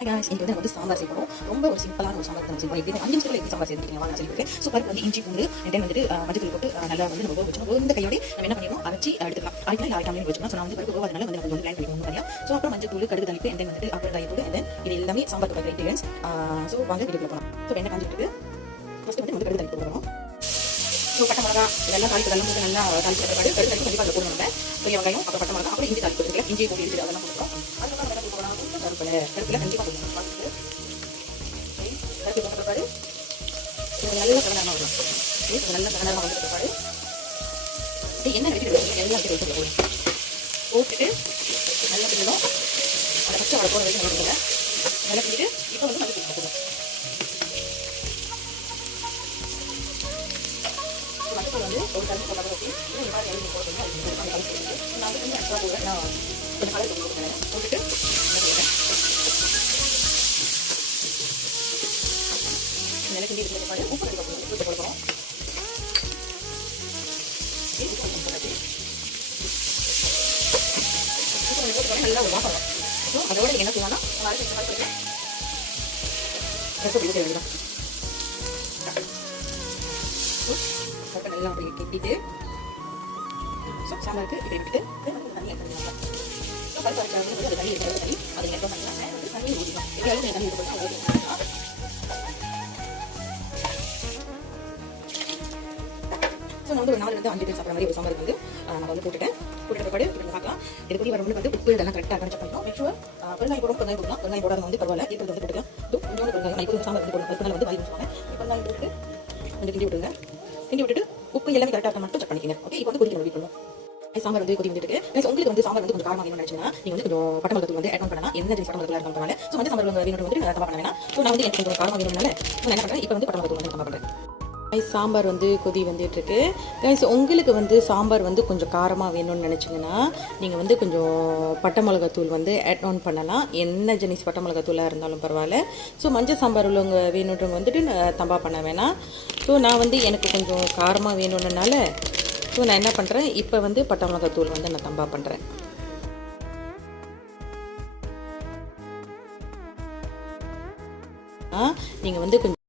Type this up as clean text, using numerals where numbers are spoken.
இன்னைக்கு வந்து சாம்பார் செய்யணும். ரொம்ப ஒரு சிம்பிளான ஒரு சாம்பார் தான் செய்வோம். எப்படி 5 நிமிஷத்துல எப்படி சாம்பார் செய்யறதுக்கு நான் சொல்லியிருக்கேன். ஸோ பருப்பு வந்து இஞ்சி பூண்டு தென் வந்துட்டு மஞ்சள் போட்டு நல்லா வந்து நம்ம வச்சுக்கணும். இந்த கையோட நம்ம என்ன பண்ணிடணும், அரைச்சி எடுத்துக்கலாம். அரைக்கலாம் இல்லை அரைக்காமலே வச்சுக்கலாம். ஸோ நான் வந்து பருப்பு அதனால வந்து நம்ம கொஞ்சம் பிளான் பண்ணிக்கணும் நிறையா. ஸோ அப்புறம் மஞ்சள் தூள் கடுகு தாளிப்பு தென் வந்துட்டு அப்புறம் காயத்தூள் தென் இது எல்லாமே சாம்பார் வைக்கிற இன்கிரியன்ஸ். ஸோ வாங்க வீட்டுக்கு போகலாம். ஸோ வெண்ணெய் காஞ்சிட்டு ஃபஸ்ட்டு வந்து கடுகு தாளிப்பு போடணும். ஸோ பட்டை மிளகா இதெல்லாம் தாளிப்பு இதெல்லாம் போட்டு நல்லா தாளிப்பு கடுகு தாளிப்பு கண்டிப்பாக அதில் போடணும். பெரிய வெங்காயம் அப்புறம் பட்டை மிளகா அப்புறம் இஞ்சி தாளிப்பு இருக்குல்ல, இஞ்சி போட்டு இருக்குது அதெல்லாம் போட்டுக்கிறோம். அதுக்கப்புறம் என்ன போடலாம், கருப்பில் கண்டிப்பாக போடணும். கருப்பு போட்ட பிற்பாடு நல்ல கலராக வரும். நல்ல கலராக வந்து பிற்பாடு எண்ணெய் வெட்டி எல்லாம் வெட்டி வச்சு போட்டுட்டு நல்லா பிடிக்கணும். அதை ஃபஸ்ட்டு அவளை போட வச்சு நல்லா நல்லா பிடிச்சிட்டு இப்போ வந்து நல்லா போடணும். மஞ்சள் வந்து ஒரு கலந்து போட்டால் வச்சு இந்த மாதிரி எழுதி போடணும். நான் வந்து கொஞ்சம் எக்ஸ்ட்ரா போடுறேன். நான் கொஞ்சம் கலர் போட்டுக்கிறேன். போட்டுட்டு நல்லா கிண்டி இருக்கிற பாரு உப்பு கண்டிப்பாக உப்பு போடணும். நல்லா ஒரு வாசம் வரும். ஸோ அதோட என்ன செய்யலாம், நல்லா அப்படி கிட்டிட்டு ஸோ சாம்பாருக்கு இப்படி விட்டுட்டு தண்ணி எடுத்துக்கலாம். ஸோ பருப்பு அரைச்சாலும் அது தண்ணி இருக்கிறது தண்ணி அதை நெட்டம் பண்ணலாம். வந்து தண்ணி ஊற்றிக்கலாம். எப்படி அளவுக்கு தண்ணி ஊற்றலாம் ஊற்றிக்கலாம். ஸோ நான் வந்து ஒரு 4 5 பேர் சாப்பிட்ற மாதிரி ஒரு சாம்பார் வந்து நான் வந்து போட்டுட்டு பிற்பாடு இப்படி பார்க்கலாம். இது கூடிய வரவங்களுக்கு வந்து உப்பு இதெல்லாம் கரெக்டாக கரெக்டாக பண்ணிக்கலாம். மேக்ஷுவர் வெங்காயம் போடும், வெங்காயம் போடலாம். வெங்காயம் போடாத வந்து பரவாயில்ல, இருக்கிறது வந்து போட்டுக்கலாம். கொஞ்சோண்டு வெங்காயம் இப்போ சாம்பார் வந்து போடணும். பருப்பு வந்து வாங்கி வச்சுக்கோங்க. இப்போ வெங்காயம் போட்டுட்டு கொஞ்சம் கிண்டி விட்டுருங்க. கிண்டி விட்டுட்டு உப்பு எல்லாமே கரெக்டாக மட்டும் செக் பண்ணிக்கங்க. ஓகே, இப்போ வந்து கொதிக்க வைக்கணும். சாம்பார் வந்து கொதி வந்துட்டு உங்களுக்கு வந்து சாம்பார் வந்து கொஞ்சம் காரமாக வேணும்னு நினைச்சீங்கன்னா நீங்கள் வந்து கொஞ்சம் பட்டை மிளகாய் வந்து ஆட் பண்ணலாம். என்ன பட்டை மிளகாய் ஆட் பண்ணால ஸோ வந்து சாம்பார் வேணும் வந்து தப்பா பண்ண வேணாம். ஸோ நான் வந்து எனக்கு கொஞ்சம் காரமாக வேணும்னால நான் என்ன பண்ணுறேன், இப்போ வந்து பட்டை மிளகாய் வந்து தப்பா பண்ணுறேன். சாம்பார் வந்து கொதி வந்துட்டுருக்கு கைஸ். உங்களுக்கு வந்து சாம்பார் வந்து கொஞ்சம் காரமாக வேணும்னு நினச்சிங்கன்னா நீங்கள் வந்து கொஞ்சம் பட்டை மிளகாத்தூள் வந்து ஆட் ஆன் பண்ணலாம். என்ன ஜெனிஸ் பட்டை மிளகாத்தூளாக இருந்தாலும் பரவாயில்ல. ஸோ மஞ்சள் சாம்பார் உள்ளவங்க வேணுன்றவங்க வந்துட்டு தம்பா பண்ண வேணாம். ஸோ நான் வந்து எனக்கு கொஞ்சம் காரமாக வேணும்னால ஸோ நான் என்ன பண்ணுறேன், இப்போ வந்து பட்டை மிளகாத்தூள் வந்து நான் தம்பா பண்ணுறேன். நீங்கள் வந்து கொஞ்சம்